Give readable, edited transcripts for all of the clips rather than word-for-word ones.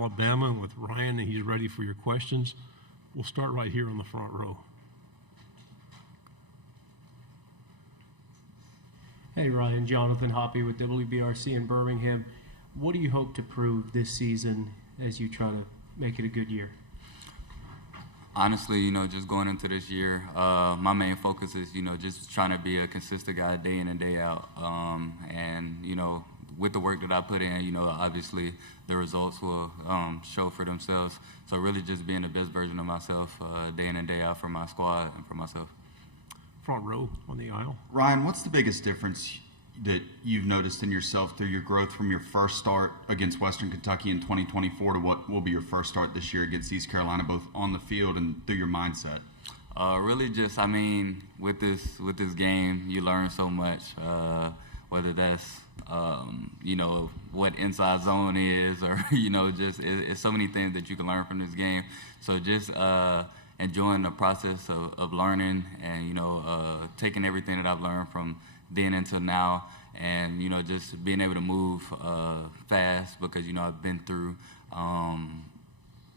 Alabama with Ryan, and he's ready for your questions. We'll start right here on the front row. Hey Ryan, Jonathan Hoppy with WBRC in Birmingham. What do you hope to prove this season as you try to make it a good year? Honestly, just going into this year, my main focus is, just trying to be a consistent guy day in and day out. And, with the work that I put in, obviously the results will show for themselves. So really just being the best version of myself day in and day out for my squad and for myself. Front row on the aisle. Ryan, what's the biggest difference that you've noticed in yourself through your growth from your first start against Western Kentucky in 2024 to what will be your first start this year against East Carolina, both on the field and through your mindset? Really just, with this game, you learn so much, whether that's, what inside zone is or, just it's so many things that you can learn from this game. So just enjoying the process of learning and, taking everything that I've learned from then until now, and just being able to move fast because I've been through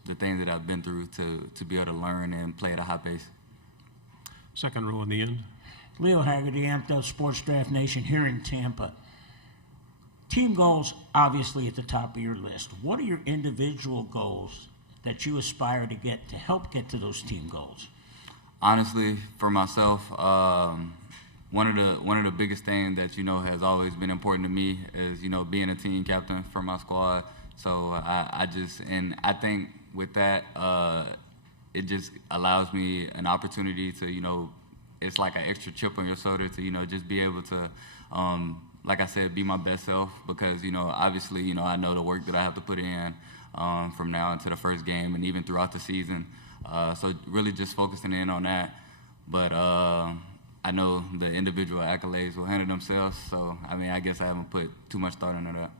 the things that I've been through to be able to learn and play at a high pace. Second row in the end. Leo Haggerty, Amped Up Sports Draft Nation here in Tampa. Team goals obviously at the top of your list. What are your individual goals that you aspire to get to help get to those team goals? Honestly, for myself, one of the biggest things that has always been important to me is being a team captain for my squad. So I think with that it just allows me an opportunity to it's like an extra chip on your shoulder to just be able to like I said, be my best self because obviously I know the work that I have to put in from now into the first game and even throughout the season. So really just focusing in on that, but. I know the individual accolades will handle themselves, so, I guess I haven't put too much thought into that.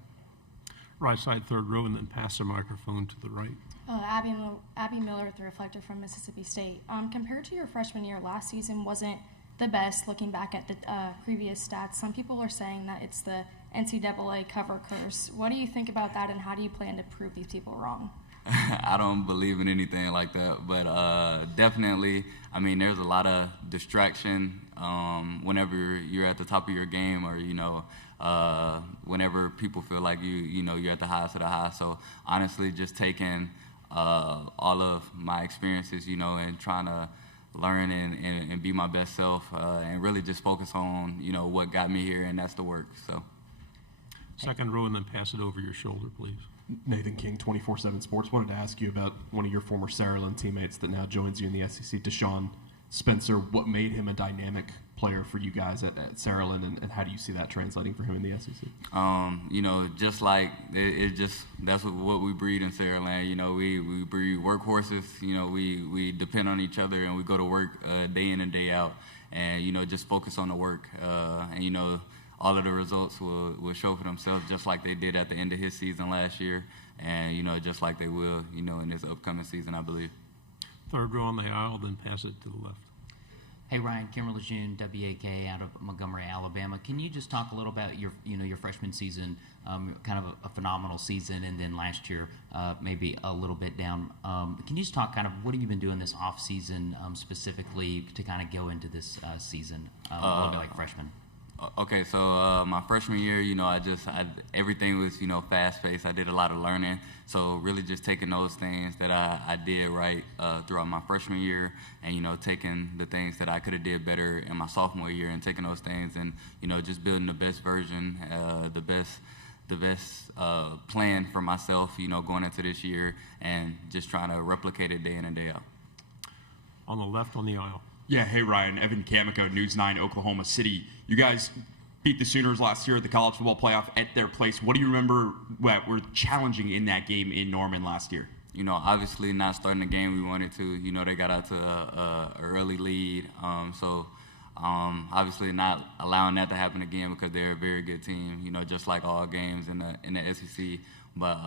Right side, third row, and then pass the microphone to the right. Abby Miller with the Reflector from Mississippi State. Compared to your freshman year, last season wasn't the best looking back at the previous stats. Some people are saying that it's the NCAA cover curse. What do you think about that, and how do you plan to prove these people wrong? I don't believe in anything like that, but definitely, there's a lot of distraction whenever you're at the top of your game or, whenever people feel like you're at the highest of the high. So honestly, just taking all of my experiences, and trying to learn and be my best self and really just focus on, what got me here, and that's the work. So. Second row, and then pass it over your shoulder, please. Nathan King, 24/7 Sports. Wanted to ask you about one of your former Saraland teammates that now joins you in the SEC, Deshaun Spencer. What made him a dynamic player for you guys at Saraland, and how do you see that translating for him in the SEC? Just like that's what we breed in Saraland. We breed workhorses. We depend on each other, and we go to work day in and day out, and just focus on the work, and all of the results will show for themselves, just like they did at the end of his season last year, and just like they will, in this upcoming season, I believe. Third row on the aisle, then pass it to the left. Hey Ryan, Kimberly June, WAK out of Montgomery, Alabama. Can you just talk a little about your freshman season, kind of a phenomenal season, and then last year maybe a little bit down. Can you just talk kind of what have you been doing this off season specifically to kind of go into this season a little bit like freshman? Okay, so my freshman year, everything was, fast-paced. I did a lot of learning. So really just taking those things that I did right throughout my freshman year and, taking the things that I could have did better in my sophomore year and taking those things and, just building the best version, the best plan for myself, going into this year and just trying to replicate it day in and day out. On the left on the aisle. Yeah, hey Ryan, Evan Kamico, News 9, Oklahoma City. You guys beat the Sooners last year at the college football playoff at their place. What do you remember what were challenging in that game in Norman last year? Obviously not starting the game we wanted to. They got out to an early lead. So obviously not allowing that to happen again because they're a very good team, just like all games in the SEC. But,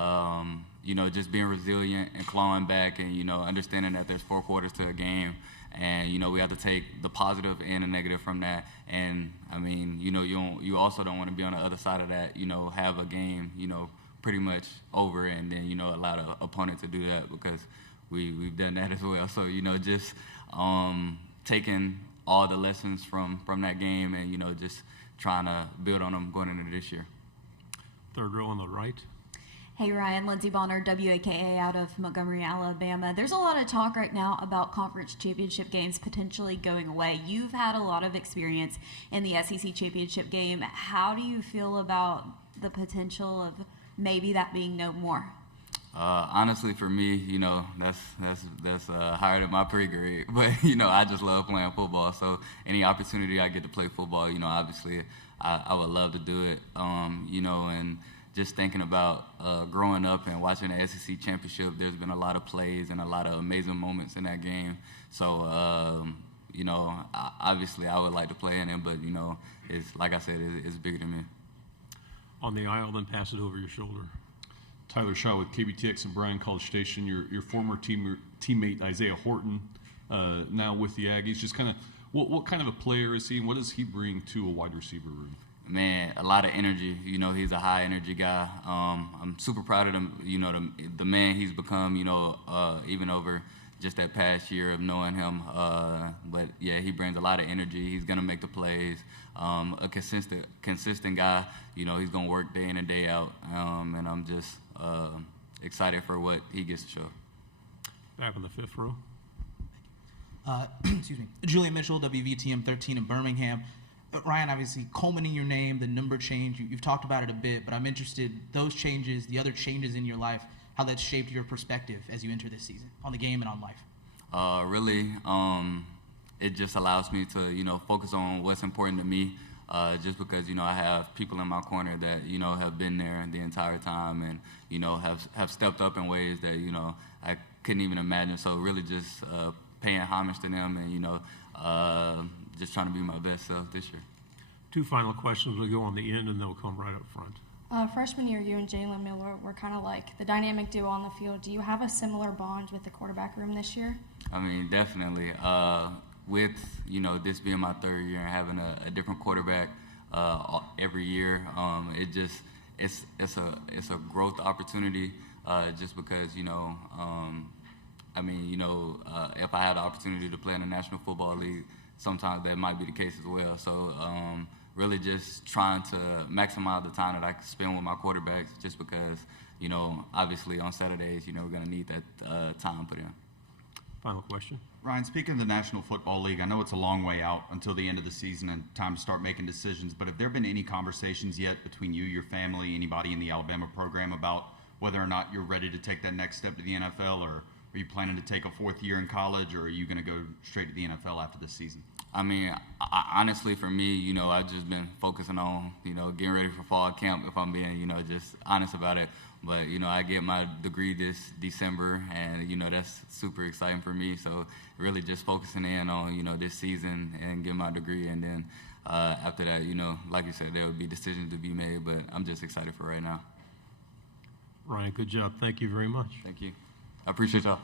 just being resilient and clawing back and, understanding that there's 4 quarters to a game. And, we have to take the positive and the negative from that. And, you also don't want to be on the other side of that, have a game, pretty much over, and then, allow the opponent to do that, because we've done that as well. So, just taking all the lessons from that game and, just trying to build on them going into this year. Third row on the right. Hey Ryan, Lindsey Bonner, WAKA out of Montgomery, Alabama. There's a lot of talk right now about conference championship games potentially going away. You've had a lot of experience in the SEC championship game. How do you feel about the potential of maybe that being no more? Honestly, for me, that's higher than my pay grade. But I just love playing football. So any opportunity I get to play football, obviously I would love to do it. And just thinking about growing up and watching the SEC championship, there's been a lot of plays and a lot of amazing moments in that game. So obviously I would like to play in it, but it's like I said, it's bigger than me. On the aisle, then pass it over your shoulder. Tyler Shaw with KBTX and Bryan College Station. Your former teammate Isaiah Horton, now with the Aggies. Just kind of, what kind of a player is he, and what does he bring to a wide receiver room? Man, a lot of energy. He's a high energy guy. I'm super proud of him. The man he's become. Even over just that past year of knowing him. But yeah, he brings a lot of energy. He's gonna make the plays. A consistent guy. He's gonna work day in and day out. And I'm just excited for what he gets to show. Back on the fifth row. Excuse me. Julian Mitchell, WVTM 13 in Birmingham. Ryan, obviously, Coleman in your name, the number change, you've talked about it a bit, but I'm interested, those changes, the other changes in your life, how that's shaped your perspective as you enter this season on the game and on life. Really, it just allows me to, focus on what's important to me, just because, I have people in my corner that, have been there the entire time and, have stepped up in ways that, I couldn't even imagine. So really just paying homage to them and, just trying to be my best self this year. Two final questions. We'll go on the end, and they'll come right up front. Freshman year, you and Jalen Miller were kind of like the dynamic duo on the field. Do you have a similar bond with the quarterback room this year? I mean, definitely. With, this being my third year and having a different quarterback every year, it's a growth opportunity just because, if I had the opportunity to play in the National Football League, sometimes that might be the case as well. So really just trying to maximize the time that I can spend with my quarterbacks, just because, obviously on Saturdays, we're going to need that time put in. Final question. Ryan, speaking of the National Football League, I know it's a long way out until the end of the season and time to start making decisions, but have there been any conversations yet between you, your family, anybody in the Alabama program about whether or not you're ready to take that next step to the NFL, or are you planning to take a fourth year in college, or are you going to go straight to the NFL after this season? I mean, honestly, for me, I've just been focusing on, getting ready for fall camp, if I'm being, just honest about it. But, I get my degree this December, and, that's super exciting for me. So really just focusing in on, this season and getting my degree. And then after that, like you said, there will be decisions to be made, but I'm just excited for right now. Ryan, good job. Thank you very much. Thank you. I appreciate y'all.